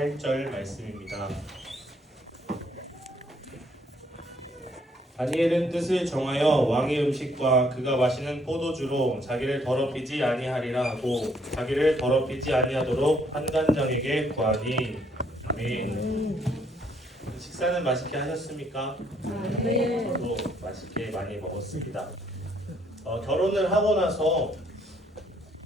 8절 말씀입니다. 다니엘은 뜻을 정하여 왕의 음식과 그가 마시는 포도주로 자기를 더럽히지 아니하리라 하고 자기를 더럽히지 아니하도록 환관장에게 구하니. 아멘. 식사는 맛있게 하셨습니까? 네. 저도 맛있게 많이 먹었습니다. 결혼을 하고 나서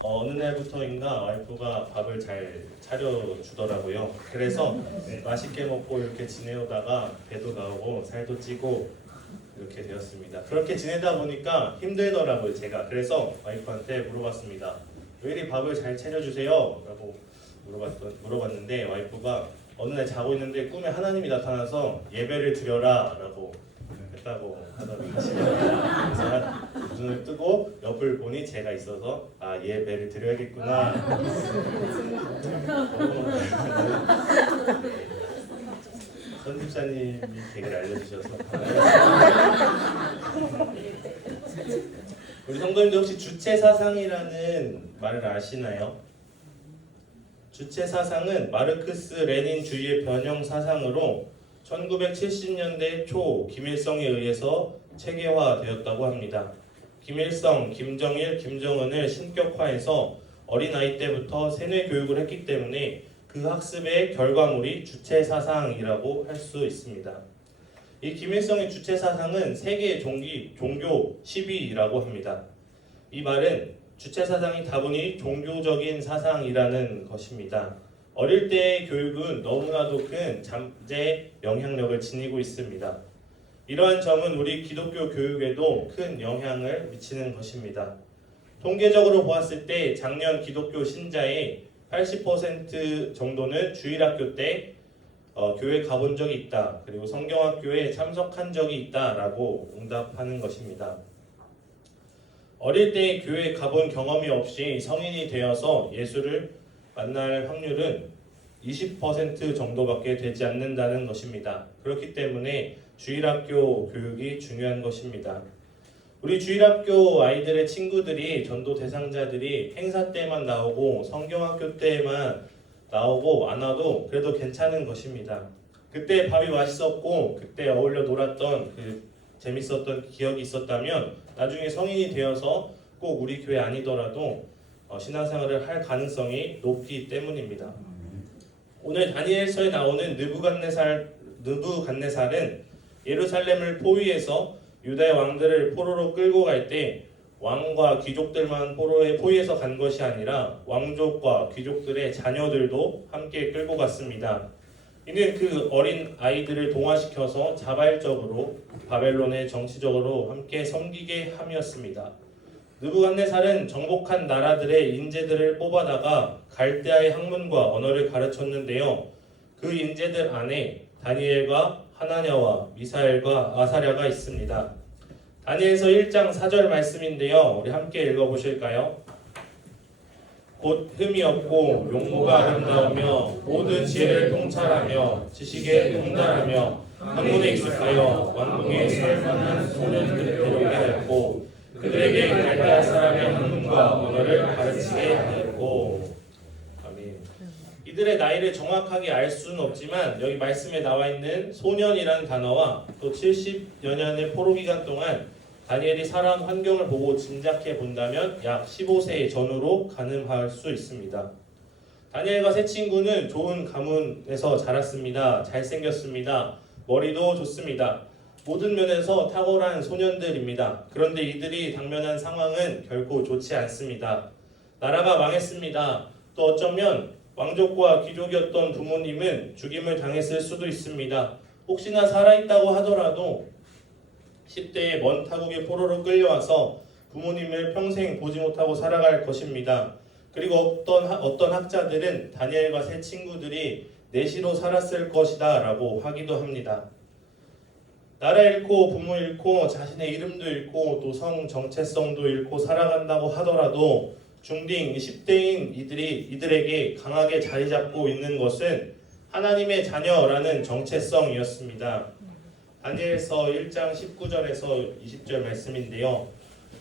어느 날부터인가 와이프가 밥을 잘 차려주더라고요. 그래서 맛있게 먹고 이렇게 지내오다가 배도 나오고 살도 찌고 이렇게 되었습니다. 그렇게 지내다 보니까 힘들더라고요, 제가. 그래서 와이프한테 물어봤습니다. 왜 이리 밥을 잘 차려주세요? 라고 물어봤는데 와이프가 어느 날 자고 있는데 꿈에 하나님이 나타나서 예배를 드려라 라고 했다고 하더라고요. 그래서 눈을 뜨고 옆을 보니 제가 있어서 예배를 드려야겠구나. 선집사님이 되게 알려주셔서 우리 성도님들 혹시 주체사상이라는 말을 아시나요? 주체사상은 마르크스 레닌주의의 변형사상으로 1970년대 초 김일성에 의해서 체계화되었다고 합니다. 김일성, 김정일, 김정은을 신격화해서 어린 나이 때부터 세뇌 교육을 했기 때문에 그 학습의 결과물이 주체사상이라고 할 수 있습니다. 이 김일성의 주체사상은 세계의 종교 10위라고 합니다. 이 말은 주체사상이 다분히 종교적인 사상이라는 것입니다. 어릴 때의 교육은 너무나도 큰 잠재 영향력을 지니고 있습니다. 이러한 점은 우리 기독교 교육에도 큰 영향을 미치는 것입니다. 통계적으로 보았을 때 작년 기독교 신자의 80% 정도는 주일학교 때 교회 가본 적이 있다. 그리고 성경학교에 참석한 적이 있다라고 응답하는 것입니다. 어릴 때 교회 가본 경험이 없이 성인이 되어서 예수를 만날 확률은 20% 정도밖에 되지 않는다는 것입니다. 그렇기 때문에 주일학교 교육이 중요한 것입니다. 우리 주일학교 아이들의 친구들이 전도 대상자들이 행사 때만 나오고 성경학교 때만 나오고 안 와도 그래도 괜찮은 것입니다. 그때 밥이 맛있었고 그때 어울려 놀았던 재밌었던 기억이 있었다면 나중에 성인이 되어서 꼭 우리 교회 아니더라도 신앙생활을 할 가능성이 높기 때문입니다. 오늘 다니엘서에 나오는 느부갓네살은 예루살렘을 포위해서 유다의 왕들을 포로로 끌고 갈 때 왕과 귀족들만 포위해서 간 것이 아니라 왕족과 귀족들의 자녀들도 함께 끌고 갔습니다. 이는 그 어린 아이들을 동화시켜서 자발적으로 바벨론에 정치적으로 함께 섬기게 함이었습니다. 느부갓네살은 정복한 나라들의 인재들을 뽑아다가 갈대아의 학문과 언어를 가르쳤는데요. 그 인재들 안에 다니엘과 하나냐와 미사엘과 아사랴가 있습니다. 다니엘서 1장 4절 말씀인데요. 우리 함께 읽어보실까요? 곧 흠이 없고 용모가 아름다우며 모든 지혜를 통찰하며 지식에 통달하며 학문에 익숙하여 왕궁에 살만한 소년들을 데려오게 하였고 그들에게 갈대아 사람의 학문과 언어를 가르치게 하였고. 아멘. 이들의 나이를 정확하게 알 수는 없지만 여기 말씀에 나와 있는 소년이라는 단어와 또 70여 년의 포로 기간 동안 다니엘이 살아온 환경을 보고 짐작해 본다면 약 15세 전후로 가늠할 수 있습니다. 다니엘과 세 친구는 좋은 가문에서 자랐습니다. 잘생겼습니다. 머리도 좋습니다. 모든 면에서 탁월한 소년들입니다. 그런데 이들이 당면한 상황은 결코 좋지 않습니다. 나라가 망했습니다. 또 어쩌면 왕족과 귀족이었던 부모님은 죽임을 당했을 수도 있습니다. 혹시나 살아있다고 하더라도 10대의 먼 타국의 포로로 끌려와서 부모님을 평생 보지 못하고 살아갈 것입니다. 그리고 어떤 학자들은 다니엘과 세 친구들이 내시로 살았을 것이다 라고 하기도 합니다. 나라 잃고 부모 잃고 자신의 이름도 잃고 또 성 정체성도 잃고 살아간다고 하더라도 중딩 10대인 이들에게 강하게 자리 잡고 있는 것은 하나님의 자녀라는 정체성이었습니다. 다니엘서 1장 19절에서 20절 말씀인데요.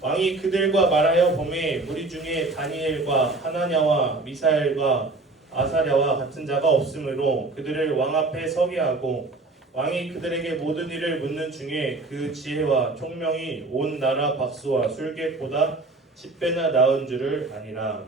왕이 그들과 말하여 보매 무리 중에 다니엘과 하나냐와 미사엘과 아사랴와 같은 자가 없으므로 그들을 왕 앞에 서게 하고 왕이 그들에게 모든 일을 묻는 중에 그 지혜와 총명이 온 나라 박수와 술객보다 10배나 나은 줄을 아니라.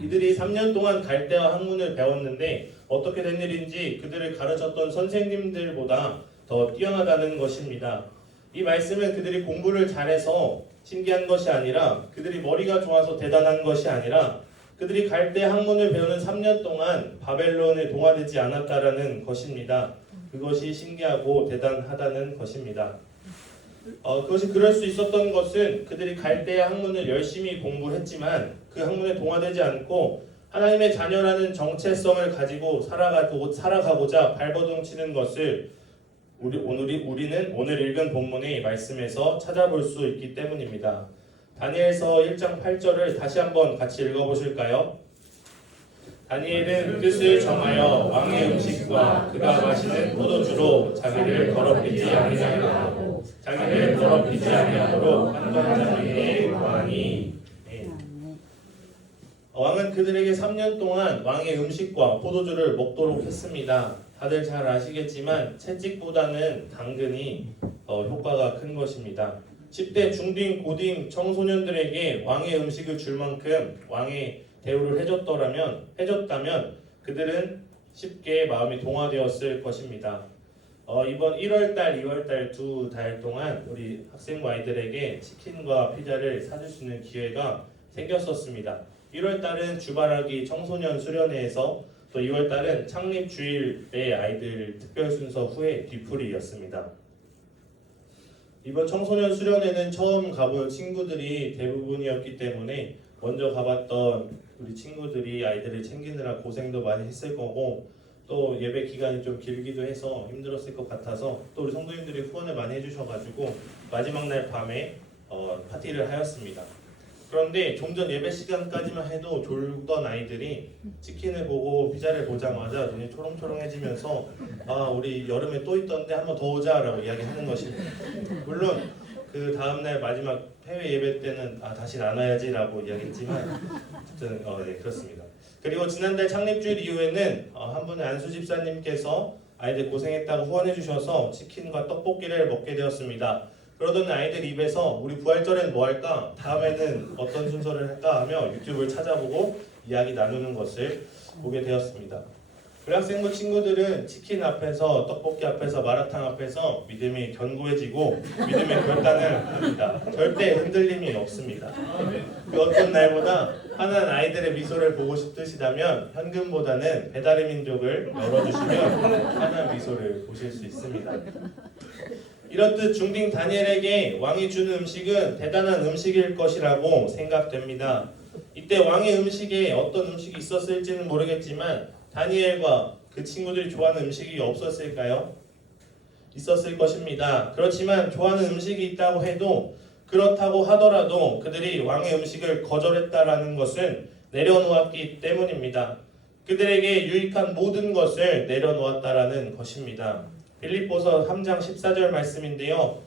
이들이 3년 동안 갈대아 학문을 배웠는데 어떻게 된 일인지 그들을 가르쳤던 선생님들보다 더 뛰어나다는 것입니다. 이 말씀은 그들이 공부를 잘해서 신기한 것이 아니라, 그들이 머리가 좋아서 대단한 것이 아니라, 그들이 갈대아 학문을 배우는 3년 동안 바벨론에 동화되지 않았다라는 것입니다. 그것이 신기하고 대단하다는 것입니다. 그것이 그럴 수 있었던 것은 그들이 갈대아 학문을 열심히 공부했지만 그 학문에 동화되지 않고 하나님의 자녀라는 정체성을 가지고 살아가고자 발버둥치는 것을 우리는 오늘 읽은 본문의 말씀에서 찾아볼 수 있기 때문입니다. 다니엘서 1장 8절을 다시 한번 같이 읽어보실까요? 다니엘은 뜻을 정하여 왕의 음식과 그가 마시는 포도주로 자기를 더럽히지 아니하고 자기를 더럽히지 아니하도록 판단자에게 구하니. 왕은 그들에게 3년 동안 왕의 음식과 포도주를 먹도록 했습니다. 다들 잘 아시겠지만 채찍보다는 당근이 효과가 큰 것입니다. 10대 중딩 고딩 청소년들에게 왕의 음식을 줄 만큼 왕의 대우를 해줬다면 그들은 쉽게 마음이 동화되었을 것입니다. 이번 1월달, 2월달 2달 동안 우리 학생과 아이들에게 치킨과 피자를 사줄 수 있는 기회가 생겼었습니다. 1월달은 주바라기 청소년 수련회에서, 또 2월달은 창립주일의 아이들 특별 순서 후에 뒤풀이였습니다. 이번 청소년 수련회는 처음 가본 친구들이 대부분이었기 때문에 먼저 가봤던 우리 친구들이 아이들을 챙기느라 고생도 많이 했을 거고, 또 예배 기간이 좀 길기도 해서 힘들었을 것 같아서 또 우리 성도님들이 후원을 많이 해주셔가지고 마지막 날 밤에 파티를 하였습니다. 그런데 좀 전 예배 시간까지만 해도 졸던 아이들이 치킨을 보고 피자를 보자마자 눈이 초롱초롱해지면서 우리 여름에 또 있던데 한번 더 오자라고 이야기하는 것입니다. 물론 그 다음날 마지막 해외 예배 때는 다시 나눠야지라고 이야기했지만 어쨌든 네, 그렇습니다. 그리고 지난달 창립주일 이후에는 한 분의 안수 집사님께서 아이들 고생했다고 후원해 주셔서 치킨과 떡볶이를 먹게 되었습니다. 그러던 아이들 입에서 우리 부활절엔 뭐 할까? 다음에는 어떤 순서를 할까? 하며 유튜브를 찾아보고 이야기 나누는 것을 보게 되었습니다. 우리 학생부 친구들은 치킨 앞에서, 떡볶이 앞에서, 마라탕 앞에서 믿음이 견고해지고 믿음의 결단을 합니다. 절대 흔들림이 없습니다. 그 어떤 날보다 하나는 아이들의 미소를 보고 싶으시다면 현금보다는 배달의 민족을 열어주시면 하나의 미소를 보실 수 있습니다. 이렇듯 중딩 다니엘에게 왕이 주는 음식은 대단한 음식일 것이라고 생각됩니다. 이때 왕의 음식에 어떤 음식이 있었을지는 모르겠지만 다니엘과 그 친구들이 좋아하는 음식이 없었을까요? 있었을 것입니다. 그렇지만 좋아하는 음식이 있다고 해도, 그렇다고 하더라도 그들이 왕의 음식을 거절했다라는 것은 내려놓았기 때문입니다. 그들에게 유익한 모든 것을 내려놓았다라는 것입니다. 빌립보서 3장 14절 말씀인데요.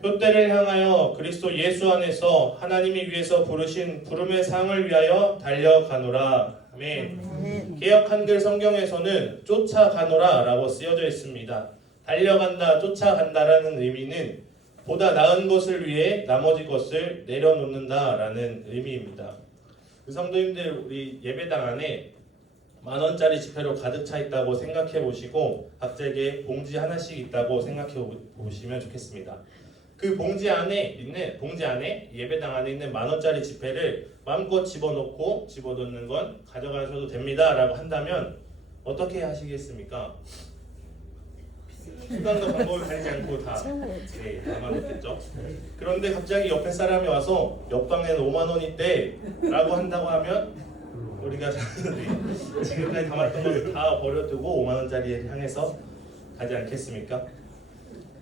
표대를 향하여 그리스도 예수 안에서 하나님이 위해서 부르신 부름의 상을 위하여 달려가노라. 아멘. 개역 한글 성경에서는 쫓아가노라 라고 쓰여져 있습니다. 달려간다, 쫓아간다라는 의미는 보다 나은 것을 위해 나머지 것을 내려놓는다 라는 의미입니다. 그 성도님들, 우리 예배당 안에 10,000원짜리 지폐로 가득 차 있다고 생각해 보시고 각자에게 봉지 하나씩 있다고 생각해 보시면 좋겠습니다. 그 봉지 안에 예배당 안에 있는 10,000원짜리 지폐를 마음껏 집어넣는 건 가져가셔도 됩니다 라고 한다면 어떻게 하시겠습니까? 수단과 방법을 가리지 않고 다 담아놓겠죠. 그런데 갑자기 옆에 사람이 와서 옆방에는 50,000원 있대 라고 한다고 하면 우리가 지금까지 담았던 것을 다 버려두고 50,000원짜리를 향해서 가지 않겠습니까?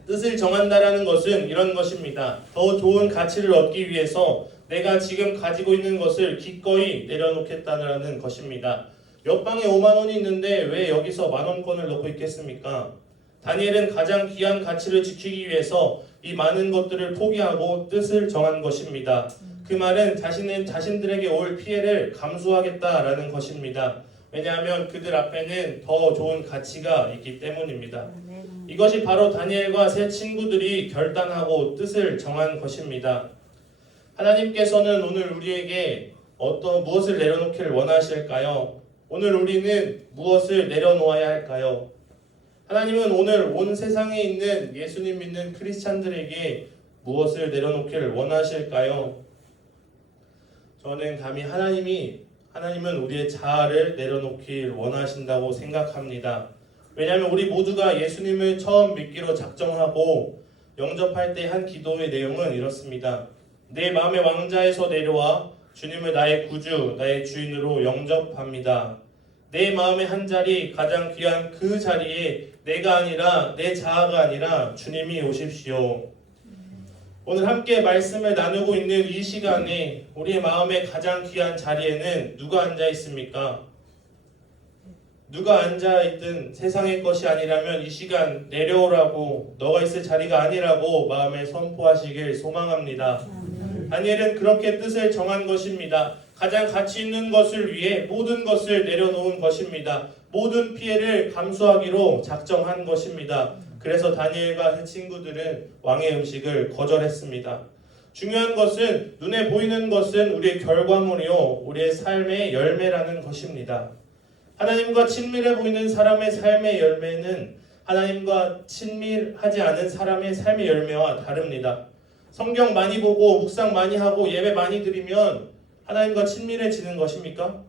뜻을 정한다라는 것은 이런 것입니다. 더 좋은 가치를 얻기 위해서 내가 지금 가지고 있는 것을 기꺼이 내려놓겠다는 것입니다. 옆방에 50,000원이 있는데 왜 여기서 10,000원권을 넣고 있겠습니까? 다니엘은 가장 귀한 가치를 지키기 위해서 이 많은 것들을 포기하고 뜻을 정한 것입니다. 그 말은 자신들에게 올 피해를 감수하겠다라는 것입니다. 왜냐하면 그들 앞에는 더 좋은 가치가 있기 때문입니다. 이것이 바로 다니엘과 세 친구들이 결단하고 뜻을 정한 것입니다. 하나님께서는 오늘 우리에게 무엇을 내려놓기를 원하실까요? 오늘 우리는 무엇을 내려놓아야 할까요? 하나님은 오늘 온 세상에 있는 예수님 믿는 크리스찬들에게 무엇을 내려놓기를 원하실까요? 저는 감히 하나님은 우리의 자아를 내려놓기를 원하신다고 생각합니다. 왜냐하면 우리 모두가 예수님을 처음 믿기로 작정하고 영접할 때 한 기도의 내용은 이렇습니다. 내 마음의 왕자에서 내려와 주님을 나의 구주, 나의 주인으로 영접합니다. 내 마음의 한 자리, 가장 귀한 그 자리에 내가 아니라 내 자아가 아니라 주님이 오십시오. 오늘 함께 말씀을 나누고 있는 이 시간에 우리의 마음의 가장 귀한 자리에는 누가 앉아 있습니까? 누가 앉아있든 세상의 것이 아니라면 이 시간 내려오라고, 너가 있을 자리가 아니라고 마음에 선포하시길 소망합니다. 다니엘은 그렇게 뜻을 정한 것입니다. 가장 가치 있는 것을 위해 모든 것을 내려놓은 것입니다. 모든 피해를 감수하기로 작정한 것입니다. 그래서 다니엘과 그 친구들은 왕의 음식을 거절했습니다. 중요한 것은 눈에 보이는 것은 우리의 결과물이요 우리의 삶의 열매라는 것입니다. 하나님과 친밀해 보이는 사람의 삶의 열매는 하나님과 친밀하지 않은 사람의 삶의 열매와 다릅니다. 성경 많이 보고 묵상 많이 하고 예배 많이 드리면 하나님과 친밀해지는 것입니까?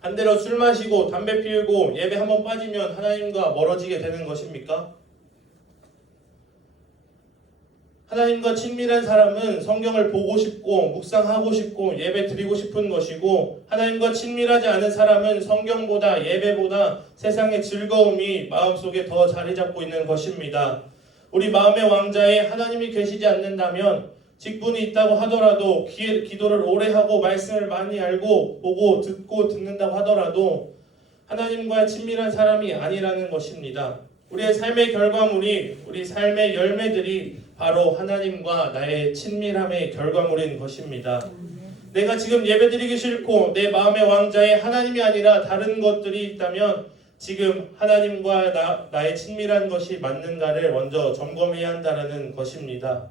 반대로 술 마시고 담배 피우고 예배 한번 빠지면 하나님과 멀어지게 되는 것입니까? 하나님과 친밀한 사람은 성경을 보고 싶고 묵상하고 싶고 예배 드리고 싶은 것이고, 하나님과 친밀하지 않은 사람은 성경보다 예배보다 세상의 즐거움이 마음속에 더 자리 잡고 있는 것입니다. 우리 마음의 왕자에 하나님이 계시지 않는다면 직분이 있다고 하더라도 기도를 오래 하고 말씀을 많이 알고 보고 듣는다고 하더라도 하나님과 친밀한 사람이 아니라는 것입니다. 우리의 삶의 결과물이, 우리 삶의 열매들이 바로 하나님과 나의 친밀함의 결과물인 것입니다. 내가 지금 예배드리기 싫고 내 마음의 왕자에 하나님이 아니라 다른 것들이 있다면 지금 하나님과 나의 친밀한 것이 맞는가를 먼저 점검해야 한다는 것입니다.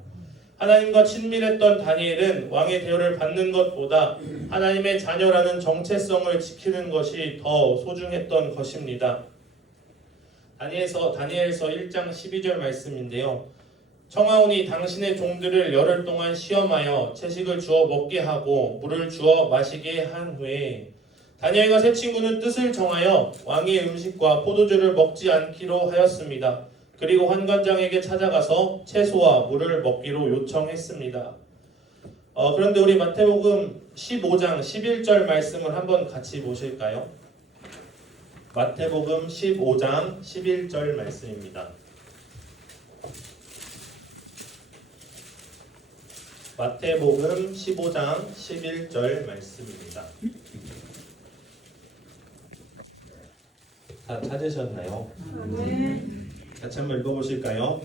하나님과 친밀했던 다니엘은 왕의 대우를 받는 것보다 하나님의 자녀라는 정체성을 지키는 것이 더 소중했던 것입니다. 다니엘서 1장 12절 말씀인데요. 청하오니 당신의 종들을 열흘 동안 시험하여 채식을 주어 먹게 하고 물을 주어 마시게 한 후에 다니엘과 세 친구는 뜻을 정하여 왕의 음식과 포도주를 먹지 않기로 하였습니다. 그리고 환관장에게 찾아가서 채소와 물을 먹기로 요청했습니다. 그런데 우리 마태복음 15장 11절 말씀을 한번 같이 보실까요? 마태복음 15장 11절 말씀입니다. 마태복음 15장 11절 말씀입니다. 다 찾으셨나요? 같이 한번 읽어보실까요?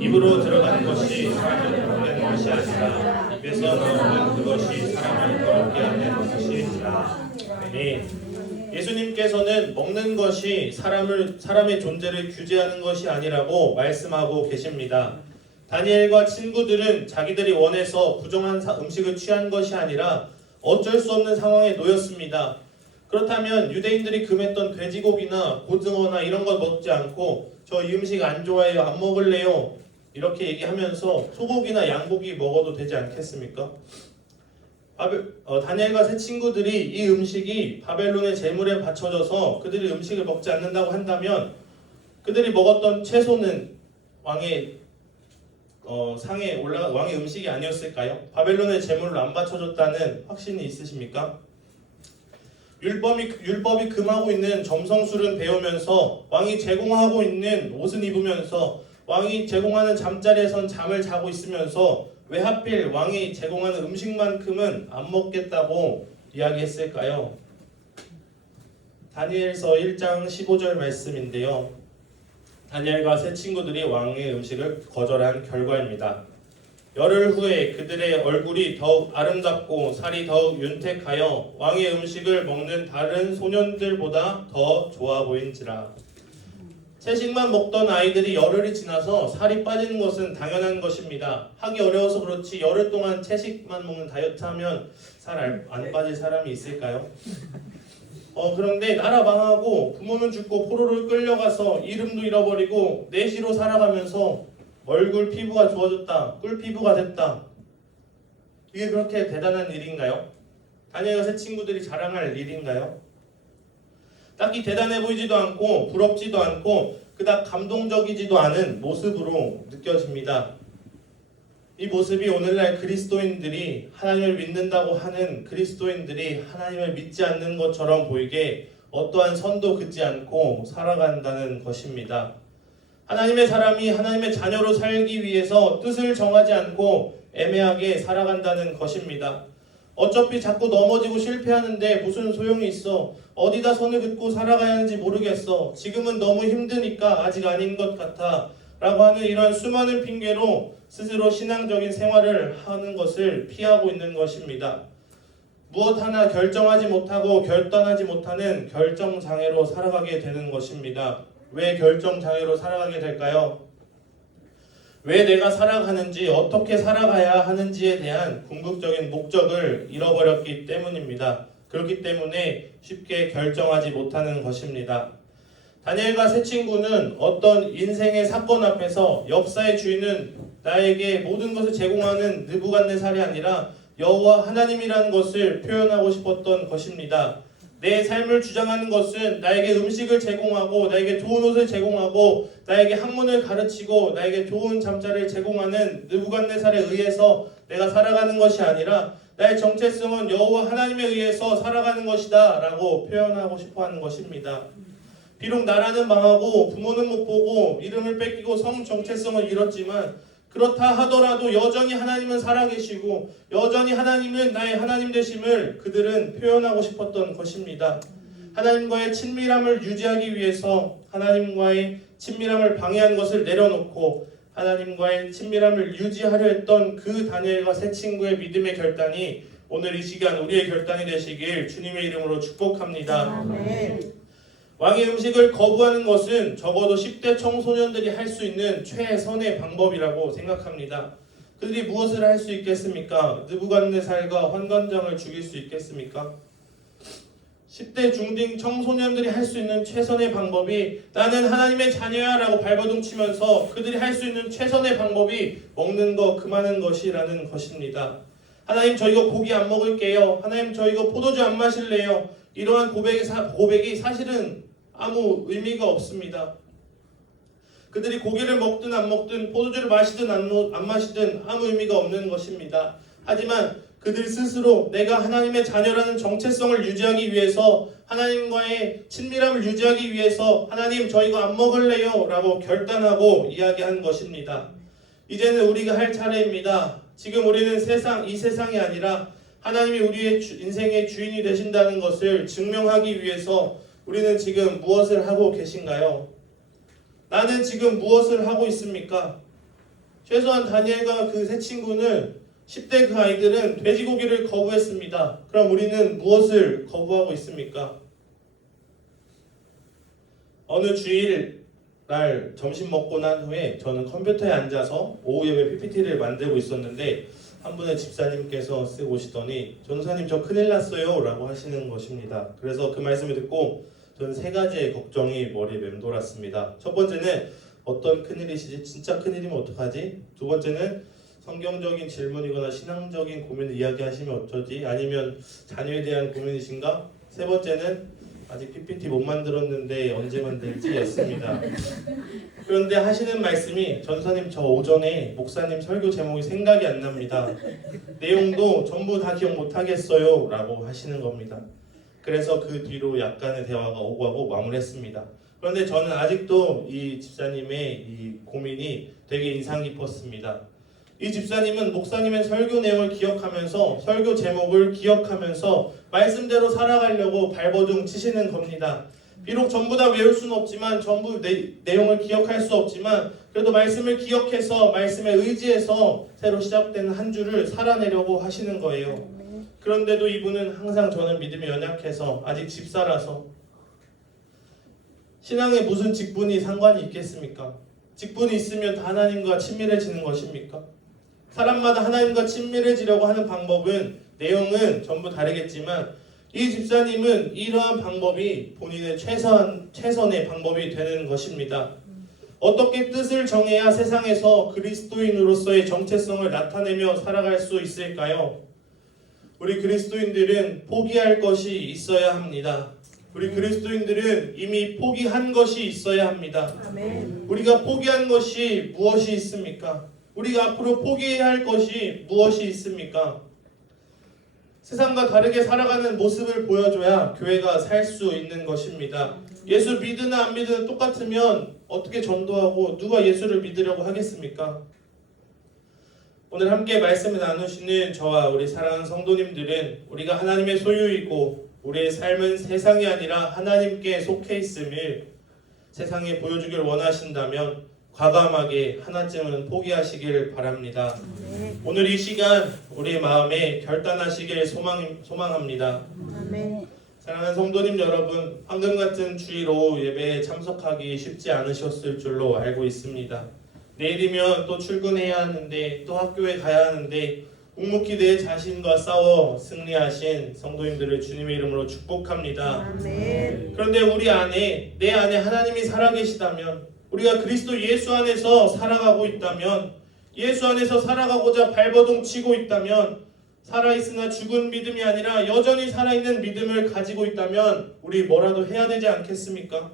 입으로 들어가는 것이 사람을 거룩게 하는 것이 아니라 입에서 나오는 그것이 사람을 거룩게 하는 것이니라. 아멘. 예수님께서는 먹는 것이 사람의 존재를 규제하는 것이 아니라고 말씀하고 계십니다. 다니엘과 친구들은 자기들이 원해서 부정한 음식을 취한 것이 아니라 어쩔 수 없는 상황에 놓였습니다. 그렇다면 유대인들이 금했던 돼지고기나 고등어나 이런 거 먹지 않고 저 이 음식 안 좋아해요, 안 먹을래요 이렇게 얘기하면서 소고기나 양고기 먹어도 되지 않겠습니까? 다니엘과 세 친구들이 이 음식이 바벨론의 제물에 바쳐져서 그들이 음식을 먹지 않는다고 한다면 그들이 먹었던 채소는 왕의 상에 올라간 왕의 음식이 아니었을까요? 바벨론의 제물을 안 바쳐줬다는 확신이 있으십니까? 율법이 금하고 있는 점성술은 배우면서 왕이 제공하고 있는 옷은 입으면서 왕이 제공하는 잠자리에선 잠을 자고 있으면서 왜 하필 왕이 제공하는 음식만큼은 안 먹겠다고 이야기했을까요? 다니엘서 1장 15절 말씀인데요. 다니엘과 세 친구들이 왕의 음식을 거절한 결과입니다. 열흘 후에 그들의 얼굴이 더욱 아름답고 살이 더욱 윤택하여 왕의 음식을 먹는 다른 소년들보다 더 좋아 보인지라. 채식만 먹던 아이들이 열흘이 지나서 살이 빠지는 것은 당연한 것입니다. 하기 어려워서 그렇지 열흘 동안 채식만 먹는 다이어트하면 살 안 빠질 사람이 있을까요? 그런데 나라 망하고 부모는 죽고 포로를 끌려가서 이름도 잃어버리고 내시로 살아가면서 얼굴 피부가 좋아졌다, 꿀 피부가 됐다. 이게 그렇게 대단한 일인가요? 다니엘과 세 친구들이 자랑할 일인가요? 딱히 대단해 보이지도 않고 부럽지도 않고 그닥 감동적이지도 않은 모습으로 느껴집니다. 이 모습이 오늘날 그리스도인들이 하나님을 믿는다고 하는 그리스도인들이 하나님을 믿지 않는 것처럼 보이게 어떠한 선도 긋지 않고 살아간다는 것입니다. 하나님의 사람이 하나님의 자녀로 살기 위해서 뜻을 정하지 않고 애매하게 살아간다는 것입니다. 어차피 자꾸 넘어지고 실패하는데 무슨 소용이 있어. 어디다 선을 긋고 살아가야 하는지 모르겠어. 지금은 너무 힘드니까 아직 아닌 것 같아. 라고 하는 이러한 수많은 핑계로 스스로 신앙적인 생활을 하는 것을 피하고 있는 것입니다. 무엇 하나 결정하지 못하고 결단하지 못하는 결정장애로 살아가게 되는 것입니다. 왜 결정장애로 살아가게 될까요? 왜 내가 살아가는지, 어떻게 살아가야 하는지에 대한 궁극적인 목적을 잃어버렸기 때문입니다. 그렇기 때문에 쉽게 결정하지 못하는 것입니다. 다니엘과 세 친구는 어떤 인생의 사건 앞에서 역사의 주인은 나에게 모든 것을 제공하는 느부갓네살이 아니라 여호와 하나님이라는 것을 표현하고 싶었던 것입니다. 내 삶을 주장하는 것은 나에게 음식을 제공하고 나에게 좋은 옷을 제공하고 나에게 학문을 가르치고 나에게 좋은 잠자리를 제공하는 느부갓네살에 의해서 내가 살아가는 것이 아니라 나의 정체성은 여호와 하나님에 의해서 살아가는 것이다 라고 표현하고 싶어하는 것입니다. 비록 나라는 망하고 부모는 못 보고 이름을 뺏기고 성 정체성을 잃었지만 그렇다 하더라도 여전히 하나님은 살아계시고 여전히 하나님은 나의 하나님 되심을 그들은 표현하고 싶었던 것입니다. 하나님과의 친밀함을 유지하기 위해서 하나님과의 친밀함을 방해한 것을 내려놓고 하나님과의 친밀함을 유지하려 했던 그 다니엘과 세 친구의 믿음의 결단이 오늘 이 시간 우리의 결단이 되시길 주님의 이름으로 축복합니다. 아멘. 왕의 음식을 거부하는 것은 적어도 10대 청소년들이 할 수 있는 최선의 방법이라고 생각합니다. 그들이 무엇을 할 수 있겠습니까? 느부갓네살과 환관장을 죽일 수 있겠습니까? 10대 중딩 청소년들이 할 수 있는 최선의 방법이 나는 하나님의 자녀야 라고 발버둥 치면서 그들이 할 수 있는 최선의 방법이 먹는 거 그만한 것이라는 것입니다. 하나님 저 이거 고기 안 먹을게요. 하나님 저 이거 포도주 안 마실래요. 이러한 고백이 사실은 아무 의미가 없습니다. 그들이 고기를 먹든 안 먹든 포도주를 마시든 안 마시든 아무 의미가 없는 것입니다. 하지만 그들 스스로 내가 하나님의 자녀라는 정체성을 유지하기 위해서 하나님과의 친밀함을 유지하기 위해서 하나님 저 이거 안 먹을래요 라고 결단하고 이야기한 것입니다. 이제는 우리가 할 차례입니다. 지금 우리는 이 세상이 아니라 하나님이 우리의 인생의 주인이 되신다는 것을 증명하기 위해서 우리는 지금 무엇을 하고 계신가요? 나는 지금 무엇을 하고 있습니까? 최소한 다니엘과 그 세 친구는 10대 그 아이들은 돼지고기를 거부했습니다. 그럼 우리는 무엇을 거부하고 있습니까? 어느 주일 날 점심 먹고 난 후에 저는 컴퓨터에 앉아서 오후 예배 PPT를 만들고 있었는데 한 분의 집사님께서 쓰고 오시더니 전사님 저 큰일 났어요 라고 하시는 것입니다. 그래서 그 말씀을 듣고 저는 세 가지의 걱정이 머리에 맴돌았습니다. 첫 번째는 어떤 큰일이시지? 진짜 큰일이면 어떡하지? 두 번째는 성경적인 질문이거나 신앙적인 고민을 이야기하시면 어쩌지? 아니면 자녀에 대한 고민이신가? 세 번째는 아직 PPT 못 만들었는데 언제 만들지? 였습니다. 그런데 하시는 말씀이 전사님 저 오전에 목사님 설교 제목이 생각이 안 납니다. 내용도 전부 다 기억 못 하겠어요 라고 하시는 겁니다. 그래서 그 뒤로 약간의 대화가 오고 가고 마무리했습니다. 그런데 저는 아직도 이 집사님의 이 고민이 되게 인상 깊었습니다. 이 집사님은 목사님의 설교 내용을 기억하면서 설교 제목을 기억하면서 말씀대로 살아가려고 발버둥 치시는 겁니다. 비록 전부 다 외울 수는 없지만 전부 내용을 기억할 수 없지만 그래도 말씀을 기억해서 말씀에 의지해서 새로 시작되는 한 주를 살아내려고 하시는 거예요. 그런데도 이분은 항상 저는 믿음이 연약해서 아직 집사라서 신앙에 무슨 직분이 상관이 있겠습니까? 직분이 있으면 다 하나님과 친밀해지는 것입니까? 사람마다 하나님과 친밀해지려고 하는 방법은 내용은 전부 다르겠지만 이 집사님은 이러한 방법이 본인의 최선의 방법이 되는 것입니다. 어떻게 뜻을 정해야 세상에서 그리스도인으로서의 정체성을 나타내며 살아갈 수 있을까요? 우리 그리스도인들은 포기할 것이 있어야 합니다. 우리 그리스도인들은 이미 포기한 것이 있어야 합니다. 아멘. 우리가 포기한 것이 무엇이 있습니까? 우리가 앞으로 포기해야 할 것이 무엇이 있습니까? 세상과 다르게 살아가는 모습을 보여줘야 교회가 살 수 있는 것입니다. 예수 믿으나 안 믿으나 똑같으면 어떻게 전도하고 누가 예수를 믿으려고 하겠습니까? 오늘 함께 말씀을 나누시는 저와 우리 사랑하는 성도님들은 우리가 하나님의 소유이고 우리의 삶은 세상이 아니라 하나님께 속해 있음을 세상에 보여주길 원하신다면 과감하게 하나쯤은 포기하시길 바랍니다. 아멘. 오늘 이 시간 우리 마음에 결단하시길 소망합니다. 아멘. 사랑하는 성도님 여러분, 황금 같은 주일로 예배에 참석하기 쉽지 않으셨을 줄로 알고 있습니다. 내일이면 또 출근해야 하는데 또 학교에 가야 하는데 묵묵히 내 자신과 싸워 승리하신 성도님들을 주님의 이름으로 축복합니다. 아멘. 그런데 내 안에 하나님이 살아계시다면 우리가 그리스도 예수 안에서 살아가고 있다면 예수 안에서 살아가고자 발버둥 치고 있다면 살아있으나 죽은 믿음이 아니라 여전히 살아있는 믿음을 가지고 있다면 우리 뭐라도 해야 되지 않겠습니까?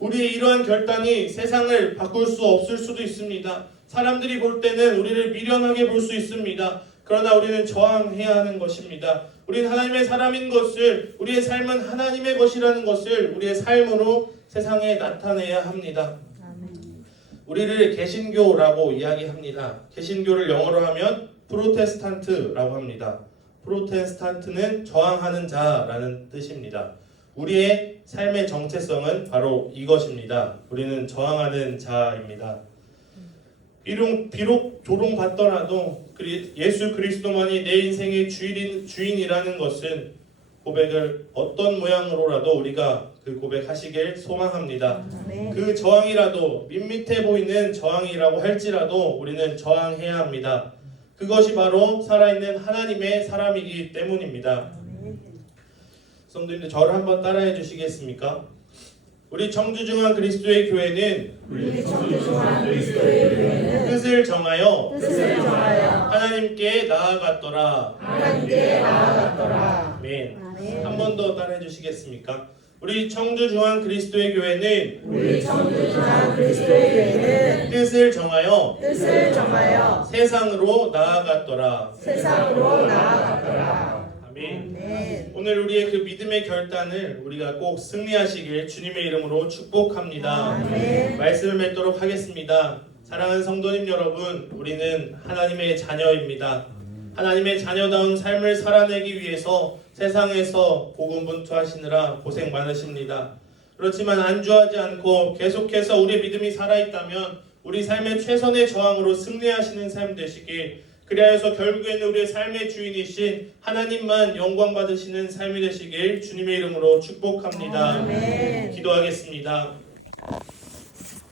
우리의 이러한 결단이 세상을 바꿀 수 없을 수도 있습니다. 사람들이 볼 때는 우리를 미련하게 볼 수 있습니다. 그러나 우리는 저항해야 하는 것입니다. 우리는 하나님의 사람인 것을, 우리의 삶은 하나님의 것이라는 것을 우리의 삶으로 세상에 나타내야 합니다. 아멘. 우리를 개신교라고 이야기합니다. 개신교를 영어로 하면 프로테스탄트라고 합니다. 프로테스탄트는 저항하는 자라는 뜻입니다. 우리의 삶의 정체성은 바로 이것입니다. 우리는 저항하는 자입니다. 비록 조롱받더라도 예수 그리스도만이 내 인생의 주인이라는 것은 고백을 어떤 모양으로라도 우리가 그 고백하시길 소망합니다. 아멘. 그 저항이라도 밋밋해 보이는 저항이라고 할지라도 우리는 저항해야 합니다. 그것이 바로 살아있는 하나님의 사람이기 때문입니다. 아멘. 성도님들 저를 한번 따라해 주시겠습니까? 우리 청주중앙 그리스도의 교회는 뜻을 정하여 하나님께 나아갔더라. 아멘. 아멘. 한 번 더 따라해 주시겠습니까? 우리 청주중앙 그리스도의 교회는 뜻을 정하여 세상으로 나아갔더라. 아멘. 아멘. 오늘 우리의 그 믿음의 결단을 우리가 꼭 승리하시길 주님의 이름으로 축복합니다. 아멘. 말씀을 맺도록 하겠습니다. 사랑하는 성도님 여러분, 우리는 하나님의 자녀입니다. 하나님의 자녀다운 삶을 살아내기 위해서 세상에서 고군분투하시느라 고생 많으십니다. 그렇지만 안주하지 않고 계속해서 우리의 믿음이 살아있다면 우리 삶의 최선의 저항으로 승리하시는 삶 되시길, 그리하여서 결국에는 우리의 삶의 주인이신 하나님만 영광 받으시는 삶이 되시길 주님의 이름으로 축복합니다. 아멘. 기도하겠습니다.